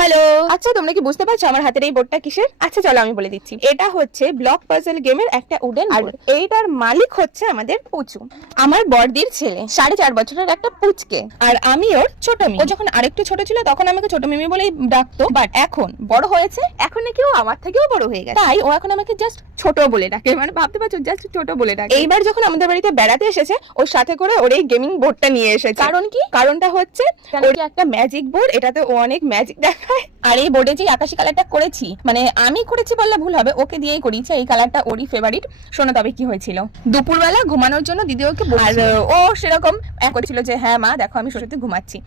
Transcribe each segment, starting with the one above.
Hello. আচ্ছা তোমরা কি বুঝতে পারছো আমার হাতের এই বোর্ডটা কিসের? আচ্ছা চলো আমি বলে দিচ্ছি। এটা হচ্ছে ব্লক পাজল গেমের একটা উডেন বোর্ড। এইটার মালিক হচ্ছে আমাদের পুচু, আমার বড়দির ছেলে, 4.5 বছরের একটা পুচকে। আর আমি ওর ছোট মেয়ে। ও যখন আরেকটু ছোট ছিল তখন আমাকে ছোট মিমি বলেই ডাকতো, বাট এখন বড় হয়েছে, এখন নাকি ও আমার থেকেও বড় হয়ে গেছে, তাই ও এখন আমাকে জাস্ট ছোট বলে ডাকে। মানে ভাবতে পারছো, জাস্ট ছোট বলে ডাকে। এইবার যখন আমাদের বাড়িতে বেড়াতে এসেছে, ওর সাথে করে ওর এই গেমিং বোর্ডটা নিয়ে এসেছে। কারণ কি? কারণটা হচ্ছে ওর একটা ম্যাজিক বোর্ড, এটাতে ও অনেক ম্যাজিক দেখায়। আর এই বোর্ডে যে আকাশি কালারটা করেছি, মানে আমি করেছি বললে ভুল হবে, ওকে দিয়েই করিয়েছি। এই কালারটা ওরই ফেভারিট। শোনো তবে কি হয়েছিল। দুপুরবেলা ঘুমানোর জন্য দিদি ওকে আর ও সেরকম করেছিল যে হ্যাঁ মা দেখো আমি সত্যি ঘুমাচ্ছি।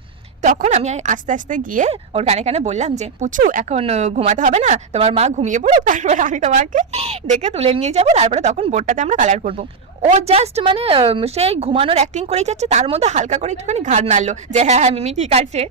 তখন আমি আস্তে আস্তে গিয়ে ওর কানে কানে বললাম যে পুচু এখন ঘুমাতে হবে না, তোমার মা ঘুমিয়ে পড়ো, তারপরে আমি তোমাকে ডেকে তুলে নিয়ে যাবো, তারপরে তখন বোর্ডটাতে আমরা কালার করবো। ও জাস্ট মানে সেই ঘুমানোর অ্যাক্টিং করেই যাচ্ছে, তার মধ্যে হালকা করে একটুখানি ঘাড় নাড়লো যে হ্যাঁ হ্যাঁ মিমি ঠিক আছে।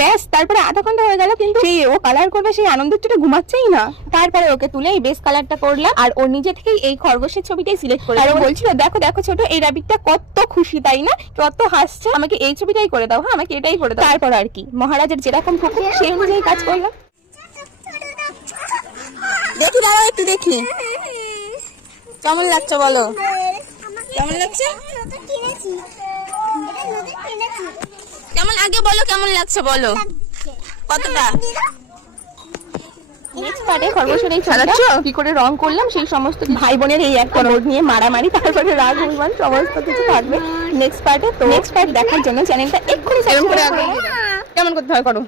ব্যাস, তারপরে আধা ঘন্টা হয়ে গেল, কিন্তু সেই ও কালার করবে সেই আনন্দের চোটে ঘুমাচ্ছেই না। তারপরে ওকে তুলে এই বেস কালারটা করলাম, আর ও নিজে থেকেই এই খরগোশের ছবিটাই সিলেক্ট করে। আর ও বলছিল দেখো দেখো ছোট, এই রাবিটটা কত খুশি তাই না, কত হাসছে, আমাকে এই ছবিটাই করে দাও, হ্যাঁ আমাকে এটাই করে দাও। তারপর আর কি, মহারাজের যেরকম হুকুম সেই অনুযায়ী কাজ করলাম। দেখি দাঁড়াও একটু দেখি কেমন লাগছে বলো, কেমন লাগছে, কেমন আগে বলো কেমন লাগছে বলো, কতটা। নেক্সট পার্টে খরগোশের এই ছবিটা কি করে রং করলাম সেই সমস্ত ভাই বোনের এই একটা রোড নিয়ে মারামারি, তারপরে রাগ অভিমান সমস্ত কিছু থাকবে নেক্সট পার্টে। তো নেক্সট পার্ট দেখার জন্য চ্যানেলটা এক্ষুনি সাবস্ক্রাইব করো। কেমন করতে হয় করো।